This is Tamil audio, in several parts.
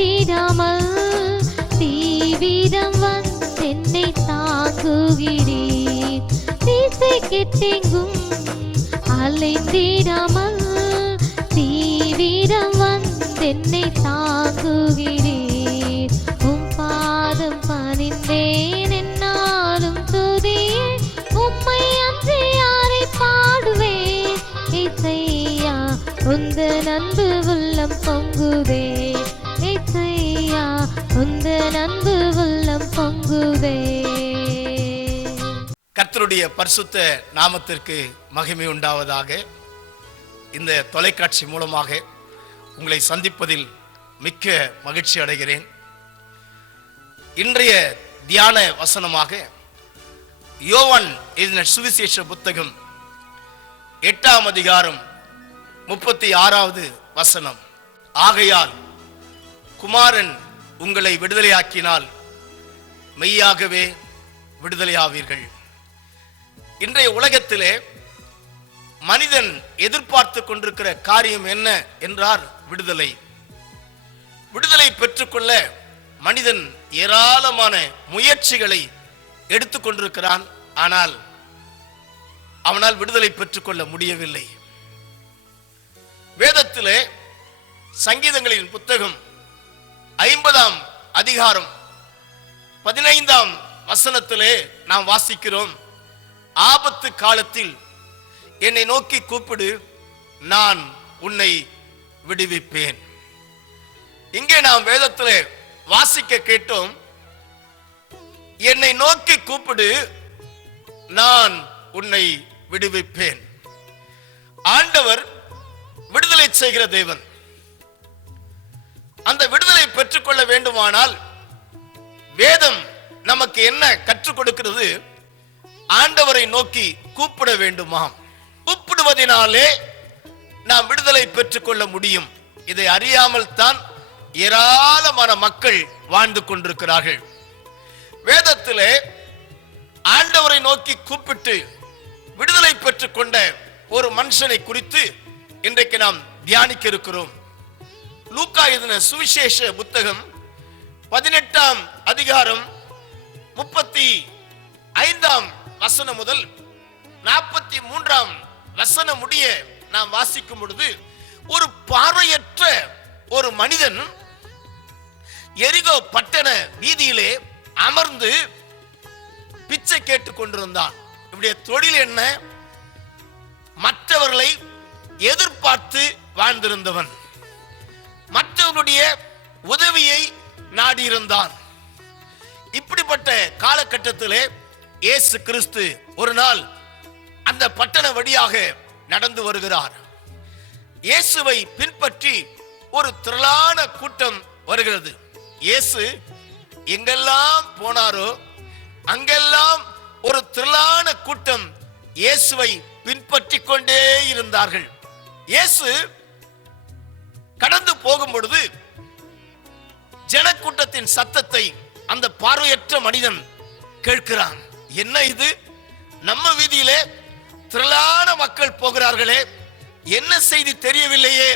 அலைந்திடாமல் தீவிரம் வந்தென்னை தாங்குகிறீர். திசை கெட்டெங்கும் அலைந்திடாமல் தீவிரம் வந்தென்னை தாங்குகிறீர். உம் பாதம் பணிந்தேன் என்னாலும் துதியே, உம்மை அன்றி யாரை பாடுவேன். இசையா உந்தன் அன்பு உள்ளம் பொங்குதே, இசையா உந்தன் அன்பு உள்ளம் பொங்குதே. கர்த்தருடைய பரிசுத்த நாமத்திற்கு மகிமை உண்டாவதாக. இந்த தொலைக்காட்சி மூலமாக உங்களை சந்திப்பதில் மிக்க மகிழ்ச்சி அடைகிறேன். இன்றைய தியான வசனமாக யோவான் எழுதின சுவிசேஷ புத்தகம் 8ஆம் அதிகாரம் 36வது வசனம். ஆகையால் குமாரன் உங்களை விடுதலையாக்கினால் மெய்யாகவே விடுதலையாவீர்கள். இன்றைய உலகத்திலே மனிதன் எதிர்பார்த்து கொண்டிருக்கிற காரியம் என்ன என்றால் விடுதலை. விடுதலை பெற்றுக்கொள்ள மனிதன் ஏராளமான முயற்சிகளை எடுத்துக் கொண்டிருக்கிறான். ஆனால் அவனால் விடுதலை பெற்றுக்கொள்ள முடியவில்லை. வேதத்திலே சங்கீதங்களின் புத்தகம் 50ஆம் அதிகாரம் 15ஆம் வசனத்திலே நாம் வாசிக்கிறோம், ஆபத்து காலத்தில் என்னை நோக்கி கூப்பிடு, நான் உன்னை விடுவிப்பேன். இங்கே நாம் வேதத்திலே வாசிக்க கேட்டோம், என்னை நோக்கி கூப்பிடு, நான் உன்னை விடுவிப்பேன். ஆண்டவர் விடுதலை செய்கிற தேவன். அந்த விடுதலை பெற்றுக்கொள்ள வேண்டுமானால் வேதம் நமக்கு என்ன கற்றுக் கொடுக்கிறது? ஆண்டவரை நோக்கி கூப்பிட வேண்டுமாம். கூப்பிடுவதனாலே நாம் விடுதலை பெற்றுக்கொள்ள முடியும். இதை அறியாமல் தான் ஏராளமான மக்கள் வாழ்ந்து கொண்டிருக்கிறார்கள். வேதத்திலே ஆண்டவரை நோக்கி கூப்பிட்டு விடுதலை பெற்றுக்கொண்ட ஒரு மனுஷனை குறித்து இன்றைக்கு நாம் தியானிக்க இருக்கிறோம். லூக்கா எழுதின சுவிசேஷ புத்தகம் 18ஆம் அதிகாரம் 35ஆம் வசனம் முதல் 43ஆம் வசனம் முடிய நாம் வாசிக்கும் பொழுது, ஒரு பார்வையற்ற ஒரு மனிதன் எரிகோ பட்டண வீதியிலே அமர்ந்து பிச்சை கேட்டுக் கொண்டிருந்தான். இவருடைய தொழில் என்ன? மற்றவர்களை எதிர்பார்த்து வாழ்ந்திருந்தவன். மற்றவர்களுடைய உதவியை நாடியிருந்தான். இப்படிப்பட்ட காலகட்டத்திலே இயேசு கிறிஸ்து ஒரு நாள் அந்த பட்டண வழியாக நடந்து வருகிறார். இயேசுவை பின்பற்றி ஒரு திரளான கூட்டம் வருகிறது. இயேசு எங்கெல்லாம் போனாரோ அங்கெல்லாம் ஒரு திரளான கூட்டம் இயேசுவை பின்பற்றி கொண்டே இருந்தார்கள். இயேசு கடந்து போகும் பொழுது ஜனக்கூட்டத்தின் சத்தத்தை அந்த பார்வையற்ற மனிதன் கேட்கிறான். என்ன இது? நம்ம வீதியிலே திரளான மக்கள் போகிறார்களே, என்ன செய்தி தெரியவில்லையே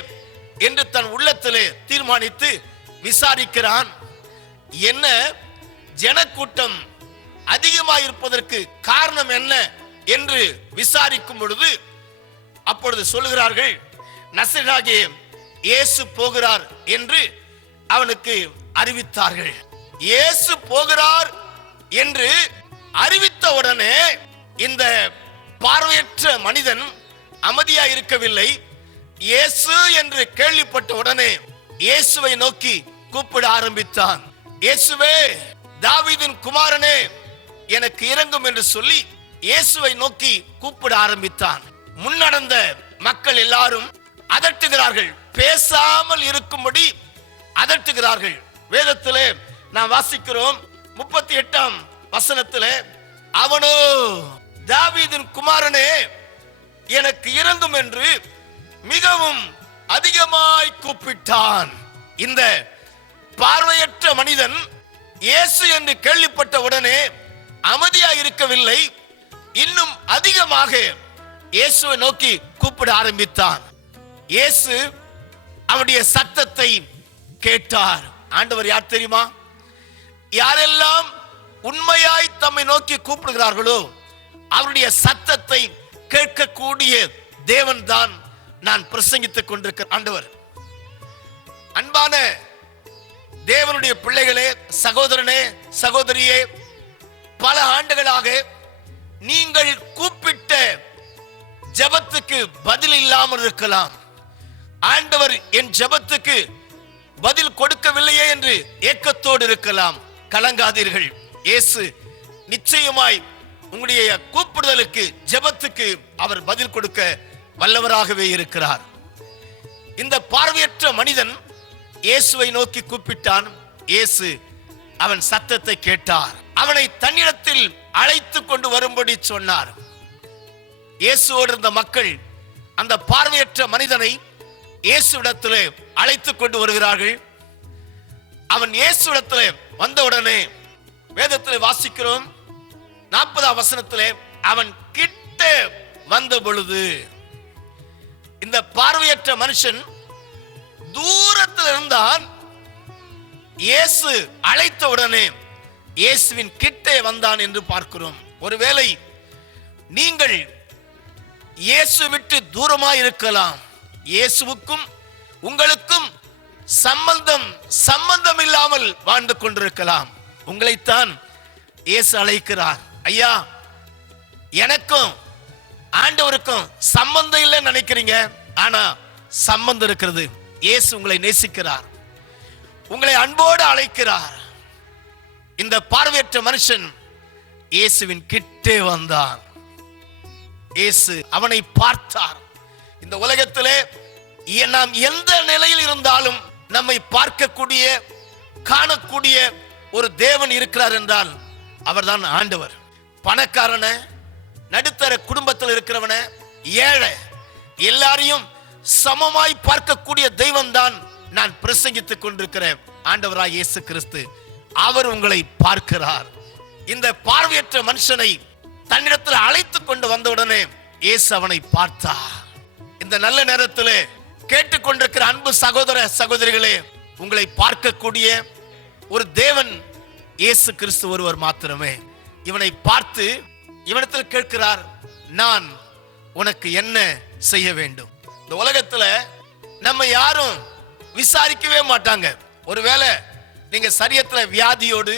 என்று தன் உள்ளத்திலே தீர்மானித்து விசாரிக்கிறான். என்ன ஜனக்கூட்டம் அதிகமாயிருப்பதற்கு காரணம் என்ன என்று விசாரிக்கும் பொழுது அப்பொழுது சொல்லுகிறார்கள், நசரேயனாகிய இயேசு போகிறார் என்று அவனுக்கு அறிவித்தார்கள். இயேசு போகிறார் என்று அறிவித்த உடனே இந்த பார்வையற்ற மனிதன் அமைதியா இருக்கவில்லை. இயேசு என்று கேள்விப்பட்ட உடனே இயேசுவை நோக்கி கூப்பிட ஆரம்பித்தான். இயேசுவே, தாவீதின் குமாரனே, எனக்கு இரங்கும் என்று சொல்லி இயேசுவை நோக்கி கூப்பிட ஆரம்பித்தான். முன்னடந்த மக்கள் எல்லாரும் அதட்டுகிறார்கள், பேசாமல் இருக்கும்படி அதட்டுகிறார்கள். வேதத்திலே நாம் வாசிக்கிறோம் 38ஆம் வசனத்திலே, அவனோ தாவீதின் குமாரனே எனக்கு இரங்கும் என்று மிகவும் அதிகமாய் கூப்பிட்டான். இந்த பார்வையற்ற மனிதன் இயேசு என்று கேள்விப்பட்ட உடனே அமைதியாக இருக்கவில்லை, இன்னும் அதிகமாக இயேசுவை நோக்கி கூப்பிட ஆரம்பித்தான். இயேசு அவருடைய சத்தத்தை கேட்டார். ஆண்டவர் யார் தெரியுமா? யாரெல்லாம் உண்மையாய் தம்மை நோக்கி கூப்பிடுகிறார்களோ அவருடைய சத்தத்தை கேட்கக்கூடிய தேவன் தான் நான் பிரசங்கித்துக் கொண்டிருக்கிற ஆண்டவர். அன்பான தேவனுடைய பிள்ளைகளே, சகோதரனே, சகோதரியே, பல ஆண்டுகளாக நீங்கள் கூப்பிட்ட ஜெபத்துக்கு பதில் இல்லாமல் இருக்கலாம். ஆண்டவர் என் ஜெபத்துக்கு பதில் கொடுக்கவில்லையே என்று ஏக்கத்தோடு இருக்கலாம். கலங்காதீர்கள். இயேசு நிச்சயமாய் உங்களுடைய கூப்பிடுதலுக்கு, ஜெபத்துக்கு அவர் பதில் கொடுக்க வல்லவராகவே இருக்கிறார். இந்த பார்வையற்ற மனிதன் இயேசுவை நோக்கி கூப்பிட்டான். இயேசு அவன் சத்தத்தை கேட்டார். அவனை தன்னிடத்தில் அழைத்து கொண்டு வரும்படி சொன்னார். இயேசுவோடு இருந்த மக்கள் அந்த பார்வையற்ற மனிதனை இயேசுவிடத்திலே அழைத்து கொண்டு வருகிறார்கள். அவன் இயேசுவிடத்திலே வந்தவுடனே வேதத்திலே வாசிக்கிறோம் 40ஆம் வசனத்திலே, அவன் கிட்ட வந்த பொழுது, இந்த பார்வையற்ற மனுஷன் தூரத்தில் இருந்தான். இயேசு அழைத்த உடனே இயேசுவின் கிட்டே வந்தான் என்று பார்க்கிறோம். ஒருவேளை நீங்கள் இயேசு விட்டு தூரமாய் இருக்கலாம். இயேசுவுக்கும் உங்களுக்கும் சம்பந்தம் இல்லாமல் வாழ்ந்து கொண்டிருக்கலாம். உங்களைத்தான் இயேசு அழைக்கிறார். ஐயா, எனக்கும் ஆண்டவருக்கும் சம்பந்தம் இல்லைன்னு நினைக்கிறீங்க, ஆனா சம்பந்தம் இருக்கிறது. இயேசு உங்களை நேசிக்கிறார், உங்களை அன்போடு அழைக்கிறார். இந்த பார்வையற்ற மனுஷன் இயேசுவின் கிட்டே வந்தான். இயேசு அவனை பார்த்தார். இந்த உலகத்திலே நாம் எந்த நிலையில் இருந்தாலும் நம்மை பார்க்கக்கூடிய, காணக்கூடிய ஒரு தேவன் இருக்கிறார் என்றால் அவர்தான் ஆண்டவர். பணக்காரன, நடுத்தர குடும்பத்தில் இருக்கிறவன, ஏழை, எல்லாரையும் சமமாய் பார்க்கக்கூடிய தெய்வம் தான் நான் பிரசங்கித்துக் கொண்டிருக்கிற ஆண்டவராய் இயேசு கிறிஸ்து. அவர் உங்களை பார்க்கிறார். இந்த பார்வையற்ற மனுஷனை தன்னிடத்தில் அழைத்து கொண்டு வந்தவுடனே இயேசு அவனை பார்த்தார். இந்த நல்ல நேரத்திலே கேட்டுக்கொண்டிருக்கிற அன்பு சகோதர சகோதரிகளே, உங்களை பார்க்கக்கூடிய ஒரு தேவன் இயேசு கிறிஸ்து ஒருவர் மாத்திரமே. இவனை பார்த்து இவனிடத்தில் கேட்கிறார், நான் உனக்கு என்ன செய்ய வேண்டும்? இந்த உலகத்துல நம்ம யாரும் விசாரிக்கவே மாட்டாங்க. ஒருவேளை நீங்க சரீரத்துல வியாதியோடு,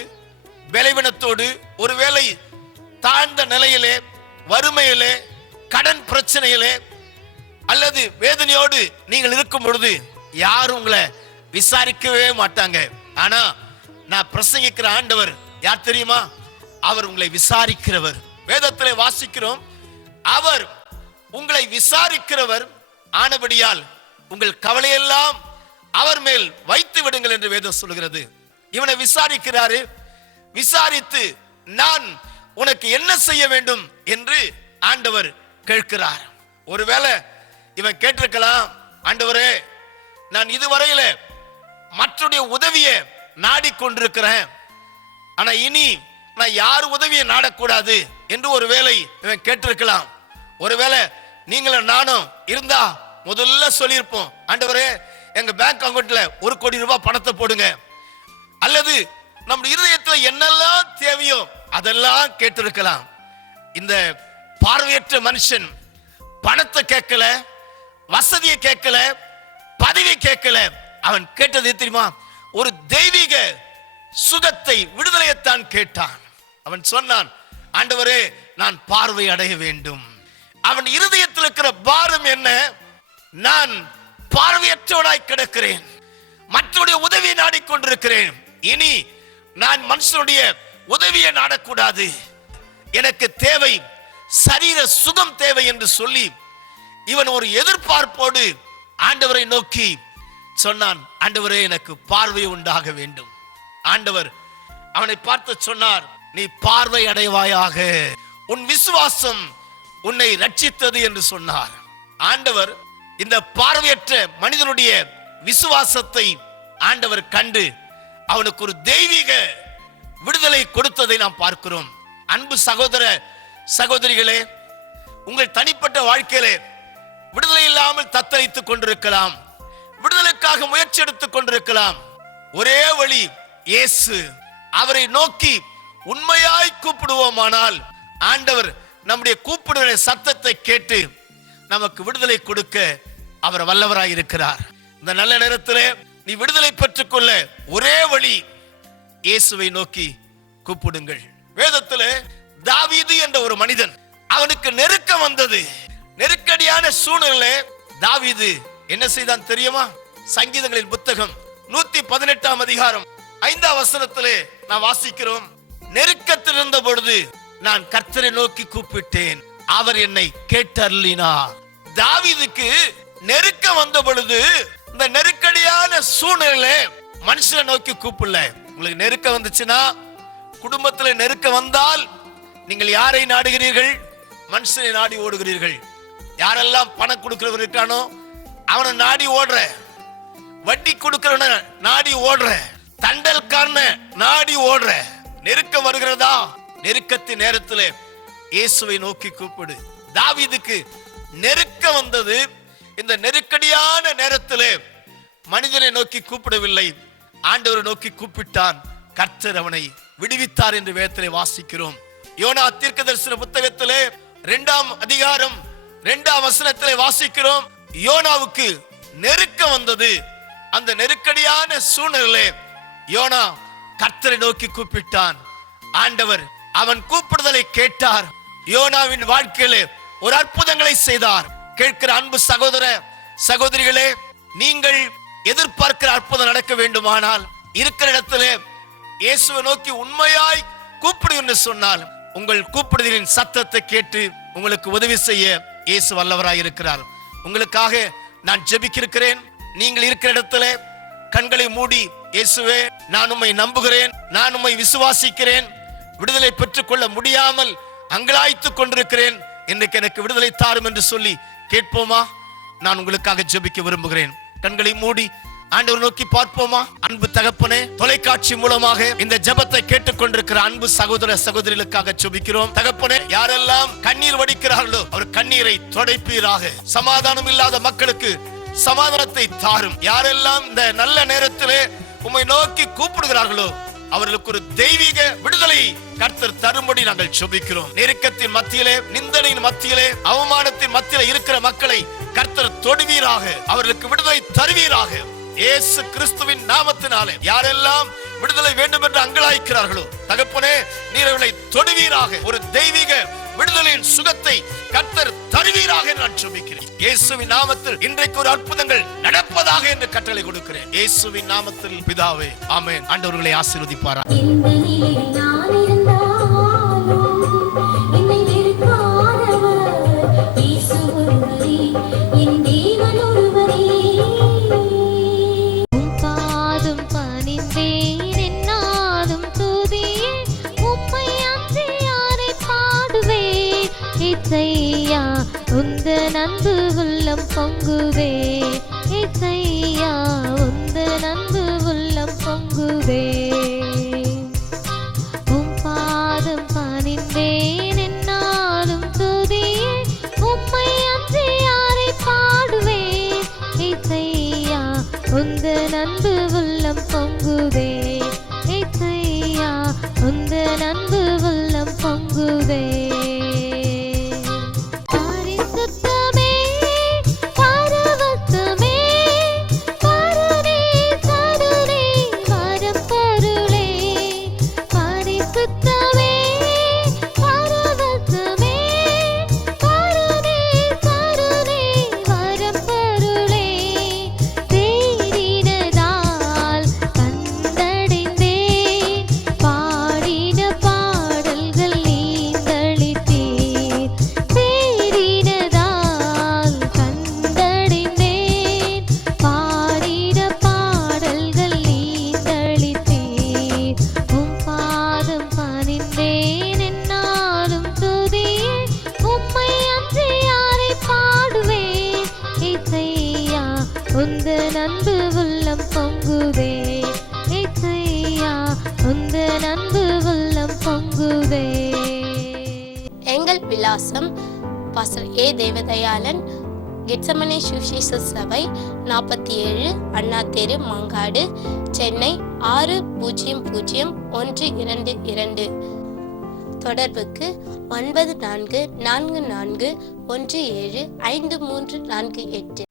பலவீனத்தோடு, ஒருவேளை தாழ்ந்த நிலையிலே, வறுமையிலே, கடன் பிரச்சனையிலே அல்லது வேதனையோடு நீங்கள் இருக்கும் பொழுது யாரும் உங்களை விசாரிக்கவே மாட்டாங்க. ஆனா நான் பிரசங்கிக்கிற ஆண்டவர் யார் தெரியுமா? அவர் உங்களை விசாரிக்கிறவர். வேதத்திலே வாசிக்கிறோம், அவர் உங்களை விசாரிக்கிறவர் ஆனபடியால் உங்கள் கவலையெல்லாம் அவர் மேல் வைத்து விடுங்கள் என்று வேதம் சொல்கிறது. இவனை விசாரிக்கிறாரு. விசாரித்து நான் உனக்கு என்ன செய்ய வேண்டும் என்று ஆண்டவர் கேட்கிறார். ஒருவேளை இவன் கேட்டிருக்கலாம், ஆண்டவரே, நான் இதுவரையில மற்றடைய உதவியை நாடிக்கொண்டிருக்கிறேன், ஆனா இனி நான் யார் உதவியை நாடக்கூடாது என்று ஒருவேளை இவன் கேட்டிருக்கலாம். ஒருவேளை நீங்களும் நானும் இருந்தா முதல்ல சொல்லியிருப்போம், ஆண்டவரே, எங்க பேங்க் அக்கவுண்ட்ல 1 கோடி ரூபாய் பணத்தை போடுங்க. அல்லது நம்ம இருதயத்துல என்னெல்லாம் தேவையோ அதெல்லாம் கேட்டிருக்கலாம். இந்த பார்வையற்ற மனுஷன் பணத்தை கேட்கல, வசதியை கேட்கல, பதவி கேட்கல. அவன் கேட்டது தெரியுமா? ஒரு தெய்வீக சுகத்தை, விடுதலையைத்தான் கேட்டான். அவன் சொன்னான், ஆண்டவரே, நான் பார்வை அடைய வேண்டும். அவன் இருதயத்தில் இருக்கிற பாரம் என்ன? நான் பார்வையற்றவனாய் கிடக்கிறேன், மற்றவருடைய உதவியை நாடிக்கொண்டிருக்கிறேன், இனி நான் மனுஷனுடைய உதவியை நாடக்கூடாது, எனக்கு தேவை சரீர சுகம் தேவை என்று சொல்லி இவன் ஒரு எதிர்பார்ப்போடு ஆண்டவரை நோக்கி சொன்னான், ஆண்டவரே, எனக்கு பார்வை உண்டாக வேண்டும். ஆண்டவர் அவனை பார்த்து சொன்னார், நீ பார்வை அடைவாயாக, உன் விசுவாசம் உன்னை ரட்சித்தது என்று சொன்னார். ஆண்டவர் இந்த பார்வையற்ற மனிதனுடைய விசுவாசத்தை ஆண்டவர் கண்டு அவனுக்கு ஒரு தெய்வீக விடுதலை கொடுத்ததை நாம் பார்க்கிறோம். அன்பு சகோதர சகோதரிகளே, உங்கள் தனிப்பட்ட வாழ்க்கையிலே விடுதலை இல்லாமல் தத்தளித்துக் கொண்டிருக்கலாம், விடுதலைக்காக முயற்சி எடுத்துக் கொண்டிருக்கலாம். ஒரே வழி இயேசு. அவரை நோக்கி உண்மையாய் கூப்பிடுவோமானால் ஆண்டவர் நம்முடைய கூப்பிடுகிற சத்தத்தை கேட்டு நமக்கு விடுதலை கொடுக்க அவர் வல்லவராய் இருக்கிறார். இந்த நல்ல நேரத்திலே நீ விடுதலை பெற்றுக் கொள்ள ஒரே வழி இயேசுவை நோக்கி கூப்பிடுங்கள். வேதத்திலே தாவீது என்ற ஒரு மனிதன், அவனுக்கு நெருக்கம் வந்தது. நெருக்கடியான சூழ்நிலை தாவீது என்ன செய்தான் தெரியுமா? சங்கீதங்களின் புத்தகம் 118 அதிகாரம் 5 வசனத்திலே நான் வாசிக்கிறோம். நெருக்கத்தில் இருந்த பொழுது நான் கர்த்தரை நோக்கி கூப்பிட்டேன், அவர் என்னை கேட்டருளினார். தாவீதுக்கு நெருக்கம் வந்த பொழுது, இந்த நெருக்கடியான சூழ்நிலை மனுஷனை நோக்கி கூப்பிடல. உங்களுக்கு நெருக்கம் வந்துச்சுன்னா, குடும்பத்துல நெருக்கம் வந்தால் நீங்கள் யாரை நாடுகிறீர்கள்? மனுஷனை நாடி ஓடுகிறீர்கள். யாரெல்லாம் பணம் கொடுக்கிறவன் இருக்கானோ அவனை நாடி ஓடுற, வட்டி கொடுக்கிறவன நாடி ஓடுற, தண்டல்காரன நாடி ஓடுற. நெருக்கம் வருகிறதா? நெருக்கத்தின் நேரத்தில் இயேசுவை நோக்கி கூப்பிடு. தாவீதுக்கு நெருக்கம் வந்தது. இந்த நெருக்கடியான நேரத்தில் மனிதனை நோக்கி கூப்பிடவில்லை, ஆண்டவரை நோக்கி கூப்பிட்டான். கர்த்தர் அவனை விடுவித்தார் என்று வேதத்திலே வாசிக்கிறோம். யோனா தீர்க்கதரிசன புத்தகத்திலே 2 அதிகாரம் 2 வசனத்திலே வாசிக்கிறோம். யோனாவுக்கு நெருக்கம் வந்தது. அந்த நெருக்கடியான சூழ்நிலையிலே யோனா கர்த்தரை நோக்கி கூப்பிட்டான். ஆண்டவர் அவன் கூப்பிடுதலை கேட்டார். யோனாவின் வாழ்க்கையிலே ஒரு அற்புதங்களை செய்தார். கேட்கிற அன்பு சகோதர சகோதரிகளே, நீங்கள் எதிர்பார்க்கிற அற்புதம் நடக்க வேண்டுமானால் இருக்கிற இடத்திலே இயேசுவை நோக்கி உண்மையாய் கூப்பிடு என்று சொன்னால், உங்கள் கூப்பிடுதலின் சத்தத்தை கேட்டு உங்களுக்கு உதவி செய்ய இயேசு வல்லவராய் இருக்கிறார். உங்களுக்காக நான் ஜெபிக்கிறேன். நீங்கள் இருக்கிற இடத்திலே கண்களை மூடி, இயேசுவே, நான் உம்மை நம்புகிறேன், நான் உம்மை விசுவாசிக்கிறேன், விடுதலை பெற்றுக் கொள்ள முடியாமல் அங்கலாய்த்துக் கொண்டிருக்கிறேன், இன்றைக்கு எனக்கு விடுதலை தாரும் என்று சொல்லி கேட்போமா? நான் உங்களுக்காக ஜெபிக்க விரும்புகிறேன். கண்களை மூடி ஆண்டவர் நோக்கி பார்ப்போமா? அன்பு தகப்பனே, தொலைக்காட்சி மூலமாக இந்த ஜெபத்தை கேட்டுக்கொண்டிருக்கிற அன்பு சகோதர சகோதரிகளுக்காக ஜெபிக்கிறோம். தகப்பனே, யாரெல்லாம் கண்ணீர் வடிக்கிறார்களோ அவர் கண்ணீரை துடைப்பீராக. சமாதானம் இல்லாத மக்களுக்கு சமாதானத்தை தாரும். யாரெல்லாம் இந்த நல்ல நேரத்திலே உம்மை நோக்கி கூப்பிடுகிறார்களோ அவர்களுக்கு ஒரு தெய்வீக விடுதலை கர்த்தர் தரும்படி நாங்கள் ஜெபிக்கிறோம். நெருக்கத்தின் மத்தியிலே, நிந்தனையின் மத்தியிலே, அவமானத்தின் மத்தியிலே இருக்கிற மக்களை கர்த்தர் தொடுவீராக. அவர்களுக்கு விடுதலை தருவீராக. இயேசு கிறிஸ்துவின் நாமத்தினாலே யாரெல்லாம் விடுதலை வேண்டும் என்று அங்கலாய்க்கிறார்களோ தகப்பனே, நீர் அவர்களை தொடுவீராக. ஒரு தெய்வீக விடுதலையின் சுகத்தை கர்த்தர் தருவீராக நான் ஜெபிக்கிறேன். இயேசுவின் நாமத்தில் இன்றைக்கு ஒரு அற்புதங்கள் நடப்பதாக என்று கட்டளை கொடுக்கிறேன். இயேசுவின் நாமத்தில் பிதாவே, ஆமென். ஆண்டவர்களை ஆசீர்வதிப்பாராக. இசையா உந்தன் அன்பு உள்ளம் பொங்குவே, இசையா உந்தன் அன்பு உள்ளம் பொங்குவே. உம் பாதம் பணிந்தேன் என்னாலும் துதியே, உம்மை அன்றி யாரை பாடுவேன். இசையா உந்தன் அன்பு உள்ளம் பொங்குவே, இசையா உந்தன் அன்பு உள்ளம் பொங்குவே. உந்தன் அன்பு உள்ளம் பொங்குவே, இசையா உந்தன் அன்பு உள்ளம் பொங்குவே. எங்கள் விலாசம் பாஸ்டர் ஏ தேவதயாளன், கெட்சமனே சுவிசேஷ சபை, 47 அண்ணா தெரு, மாங்காடு, சென்னை 600122. தொடர்புக்கு 9444175348.